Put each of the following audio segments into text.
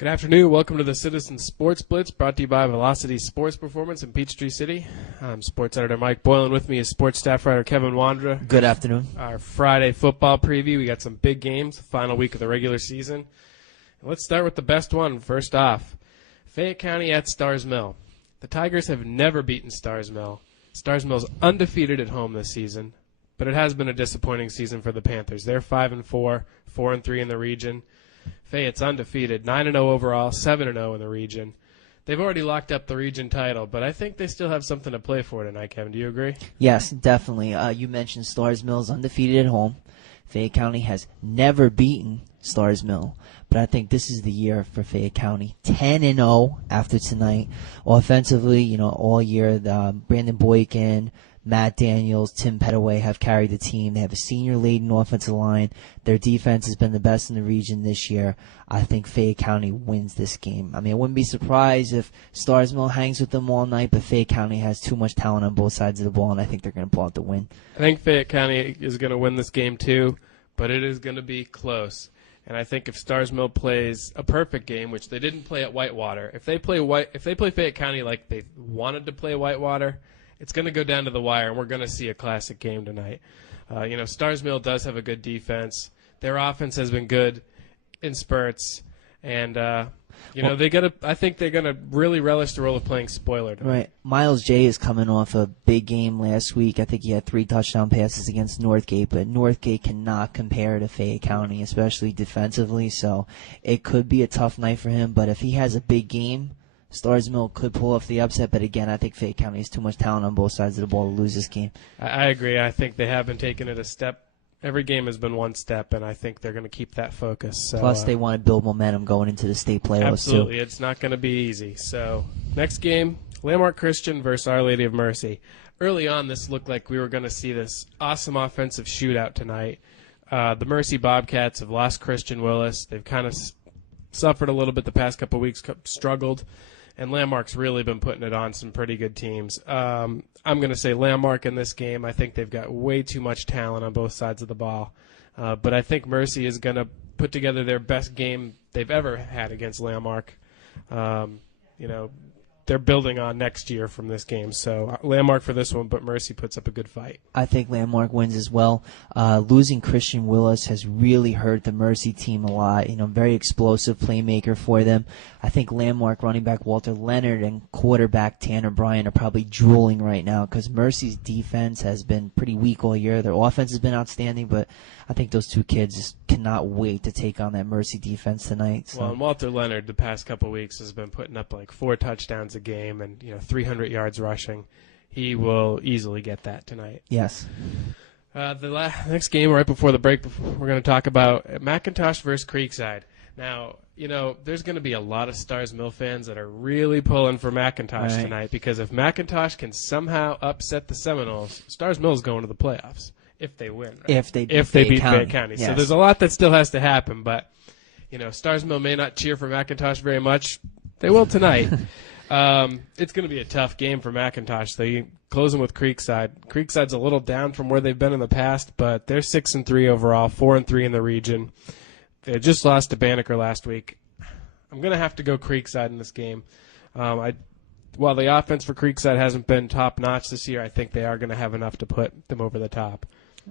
Good afternoon. Welcome to the Citizen Sports Blitz, brought to you by Velocity Sports Performance in Peachtree City. I'm sports editor Mike Boylan. With me is sports staff writer Kevin Wandra. Good afternoon. Our Friday football preview. We got some big games, final week of the regular season. Let's start with the best one. First off, Fayette County at Starrs Mill. The Tigers have never beaten Starrs Mill. Starrs Mill's undefeated at home this season, but it has been a disappointing season for the Panthers. They're 5-4, 4-3 in the region. Fayette's undefeated, 9-0 overall, 7-0 in the region. They've already locked up the region title, but I think they still have something to play for tonight, Kevin. Do you agree? Yes, definitely. You mentioned Starrs Mill's undefeated at home. Fayette County has never beaten Starrs Mill, but I think this is the year for Fayette County. 10-0 after tonight. Offensively, all year, Brandon Boykin, Matt Daniels, Tim Petaway have carried the team. They have a senior-laden offensive line. Their defense has been the best in the region this year. I think Fayette County wins this game. I wouldn't be surprised if Starrs Mill hangs with them all night, but Fayette County has too much talent on both sides of the ball, and I think they're going to pull out the win. I think Fayette County is going to win this game too, but it is going to be close. And I think if Starrs Mill plays a perfect game, which they didn't play at Whitewater, if they play Fayette County like they wanted to play Whitewater, it's going to go down to the wire, and we're going to see a classic game tonight. Starrs Mill does have a good defense. Their offense has been good in spurts, and I think they're going to really relish the role of playing spoiler tonight. Right. Miles J is coming off a big game last week. I think he had 3 touchdown passes against Northgate, but Northgate cannot compare to Fayette County, especially defensively, so it could be a tough night for him. But if he has a big game, Starrs Mill could pull off the upset, but again, I think Fayette County has too much talent on both sides of the ball to lose this game. I agree. I think they have been taking it a step. Every game has been one step, and I think they're going to keep that focus. So, plus, they want to build momentum going into the state playoffs, absolutely. too. It's not going to be easy. So, next game, Landmark Christian versus Our Lady of Mercy. Early on, this looked like we were going to see this awesome offensive shootout tonight. The Mercy Bobcats have lost Christian Willis. They've kind of suffered a little bit the past couple of weeks, struggled. And Landmark's really been putting it on some pretty good teams. I'm going to say Landmark in this game. I think they've got way too much talent on both sides of the ball. But I think Mercy is going to put together their best game they've ever had against Landmark. They're building on next year from this game. So Landmark for this one, but Mercy puts up a good fight. I think Landmark wins as well. Losing Christian Willis has really hurt the Mercy team a lot. Very explosive playmaker for them. I think Landmark running back Walter Leonard and quarterback Tanner Bryan are probably drooling right now because Mercy's defense has been pretty weak all year. Their offense has been outstanding, but I think those two kids just cannot wait to take on that Mercy defense tonight. So. Well, and Walter Leonard the past couple of weeks has been putting up like 4 touchdowns a game and 300 yards rushing. He will easily get that tonight. Yes. The next game right before the break, we're going to talk about McIntosh versus Creekside. Now, there's going to be a lot of Starrs Mill fans that are really pulling for McIntosh tonight because if McIntosh can somehow upset the Seminoles, Starrs Mill is going to the playoffs if they win. Right? If they beat Fayette County. Yes. So there's a lot that still has to happen, but Starrs Mill may not cheer for McIntosh very much. They will tonight. It's going to be a tough game for McIntosh. They closing with Creekside. Creekside's a little down from where they've been in the past, but they're 6-3 overall, 4-3 in the region. They just lost to Banneker last week. I'm going to have to go Creekside in this game. While the offense for Creekside hasn't been top-notch this year, I think they are going to have enough to put them over the top.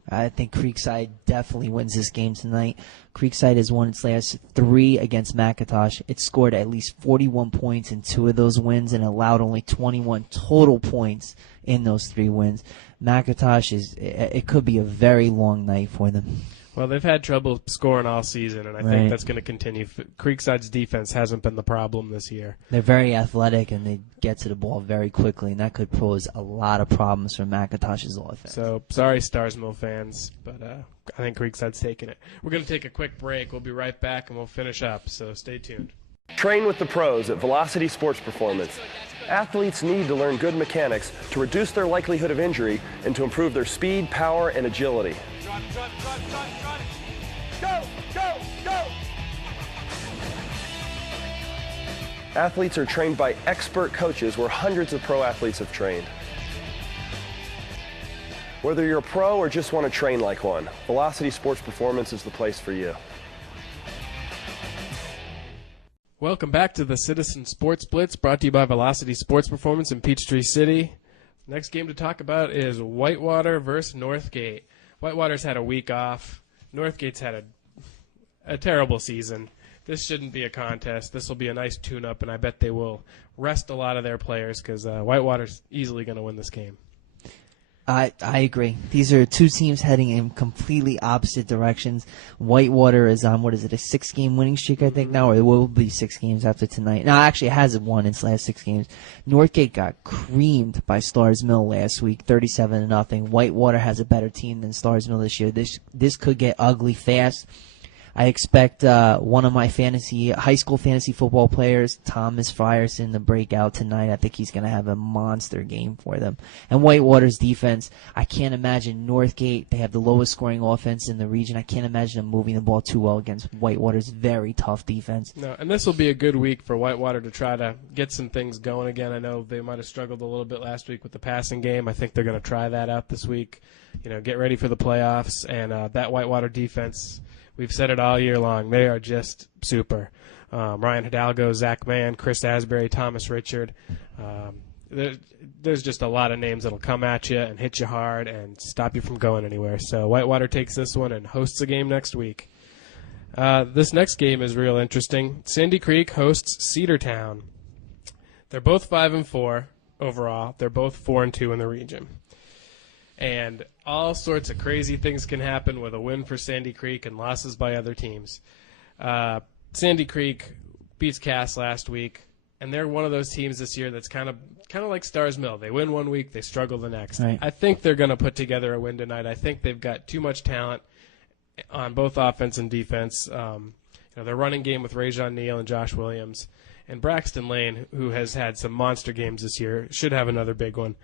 I think Creekside definitely wins this game tonight. Creekside has won its last 3 against McIntosh. It scored at least 41 points in 2 of those wins and allowed only 21 total points in those 3 wins. McIntosh it could be a very long night for them. Well, they've had trouble scoring all season, and I think that's going to continue. Creekside's defense hasn't been the problem this year. They're very athletic, and they get to the ball very quickly, and that could pose a lot of problems for McIntosh's offense. So, sorry, Starrs Mill fans, but I think Creekside's taking it. We're going to take a quick break. We'll be right back, and we'll finish up, so stay tuned. Train with the pros at Velocity Sports Performance. Athletes need to learn good mechanics to reduce their likelihood of injury and to improve their speed, power, and agility. Go, go, go! Athletes are trained by expert coaches where hundreds of pro athletes have trained. Whether you're a pro or just want to train like one, Velocity Sports Performance is the place for you. Welcome back to the Citizen Sports Blitz, brought to you by Velocity Sports Performance in Peachtree City. Next game to talk about is Whitewater versus Northgate. Whitewater's had a week off. Northgate's had a terrible season. This shouldn't be a contest. This will be a nice tune-up, and I bet they will rest a lot of their players because Whitewater's easily going to win this game. I agree. These are two teams heading in completely opposite directions. Whitewater is on, a 6-game winning streak, I think, now, or it will be 6 games after tonight. No, actually, it hasn't won its last 6 games. Northgate got creamed by Stars Mill last week, 37-0. Whitewater has a better team than Stars Mill this year. This could get ugly fast. I expect one of my high school fantasy football players, Thomas Frierson, to break out tonight. I think he's going to have a monster game for them. And Whitewater's defense, I can't imagine Northgate. They have the lowest scoring offense in the region. I can't imagine them moving the ball too well against Whitewater's very tough defense. No, and this will be a good week for Whitewater to try to get some things going again. I know they might have struggled a little bit last week with the passing game. I think they're going to try that out this week. Get ready for the playoffs. And that Whitewater defense, we've said it all year long. They are just super. Ryan Hidalgo, Zach Mann, Chris Asbury, Thomas Richard. There's just a lot of names that'll come at you and hit you hard and stop you from going anywhere. So Whitewater takes this one and hosts a game next week. This next game is real interesting. Sandy Creek hosts Cedartown. They're both 5-4 overall. They're both 4-2 in the region. And all sorts of crazy things can happen with a win for Sandy Creek and losses by other teams. Sandy Creek beats Cass last week, and they're one of those teams this year that's kind of like Stars Mill. They win one week, they struggle the next. Right. I think they're going to put together a win tonight. I think they've got too much talent on both offense and defense. Their running game with Rajon Neal and Josh Williams. And Braxton Lane, who has had some monster games this year, should have another big one.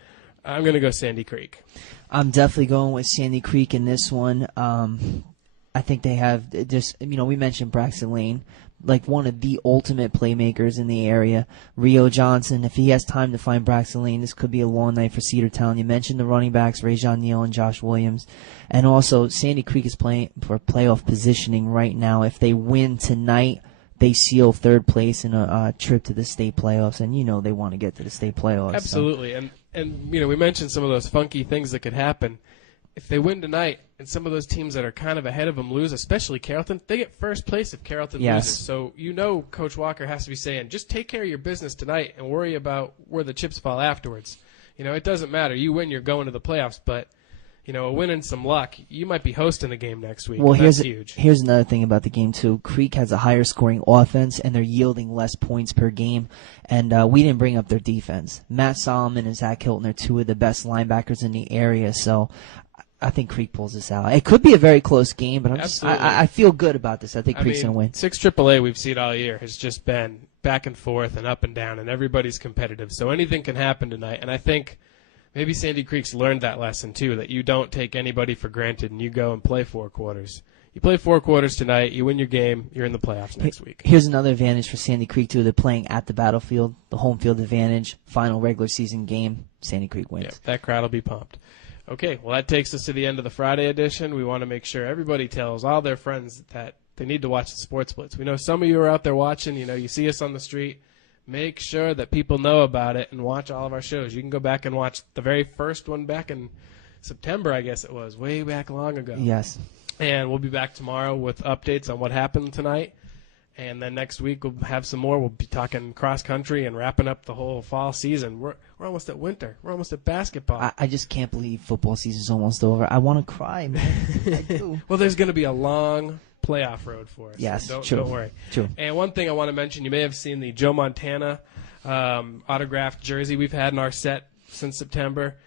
I'm going to go Sandy Creek. I'm definitely going with Sandy Creek in this one. I think they have just, we mentioned Braxton Lane, like one of the ultimate playmakers in the area. Rio Johnson, if he has time to find Braxton Lane, this could be a long night for Cedartown. You mentioned the running backs, Rajon Neal and Josh Williams. And also, Sandy Creek is playing for playoff positioning right now. If they win tonight, they seal third place in a trip to the state playoffs, and they want to get to the state playoffs. Absolutely, so. And we mentioned some of those funky things that could happen. If they win tonight and some of those teams that are kind of ahead of them lose, especially Carrollton, they get first place if Carrollton loses. So Coach Walker has to be saying, just take care of your business tonight and worry about where the chips fall afterwards. It doesn't matter. You win, you're going to the playoffs, but a win and some luck, you might be hosting a game next week. Well, that's huge. Here's another thing about the game, too. Creek has a higher scoring offense, and they're yielding less points per game. And we didn't bring up their defense. Matt Solomon and Zach Hilton are two of the best linebackers in the area, so I think Creek pulls this out. It could be a very close game, but I feel good about this. I think Creek's going to win. 6 AAA we've seen all year has just been back and forth and up and down, and everybody's competitive. So anything can happen tonight, and I think maybe Sandy Creek's learned that lesson, too, that you don't take anybody for granted and you go and play 4 quarters. You play 4 quarters tonight, you win your game, you're in the playoffs next week. Here's another advantage for Sandy Creek, too. They're playing at the Battlefield, the home field advantage, final regular season game. Sandy Creek wins. Yeah, that crowd will be pumped. Okay, well, that takes us to the end of the Friday edition. We want to make sure everybody tells all their friends that they need to watch the Sports Blitz. We know some of you are out there watching. You see us on the street. Make sure that people know about it and watch all of our shows. You can go back and watch the very first one back in September, I guess it was, way back long ago. Yes. And we'll be back tomorrow with updates on what happened tonight. And then next week we'll have some more. We'll be talking cross-country and wrapping up the whole fall season. We're almost at winter. We're almost at basketball. I just can't believe football season's almost over. I want to cry, man. I do. Well, there's going to be a long playoff road for us. Yes, so true. Don't worry. True. And one thing I want to mention, you may have seen the Joe Montana autographed jersey we've had in our set since September.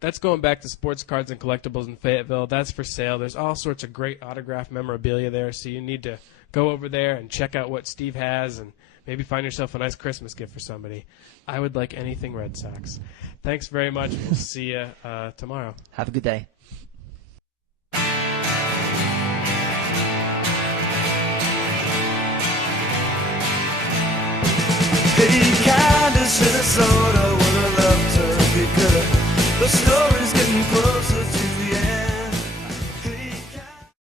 That's going back to Sports Cards and Collectibles in Fayetteville. That's for sale. There's all sorts of great autographed memorabilia there, so you need to go over there and check out what Steve has and maybe find yourself a nice Christmas gift for somebody. I would like anything Red Sox. Thanks very much. We'll see you tomorrow. Have a good day. Hey, Candace, Minnesota, would have loved to be good. The story's getting closer to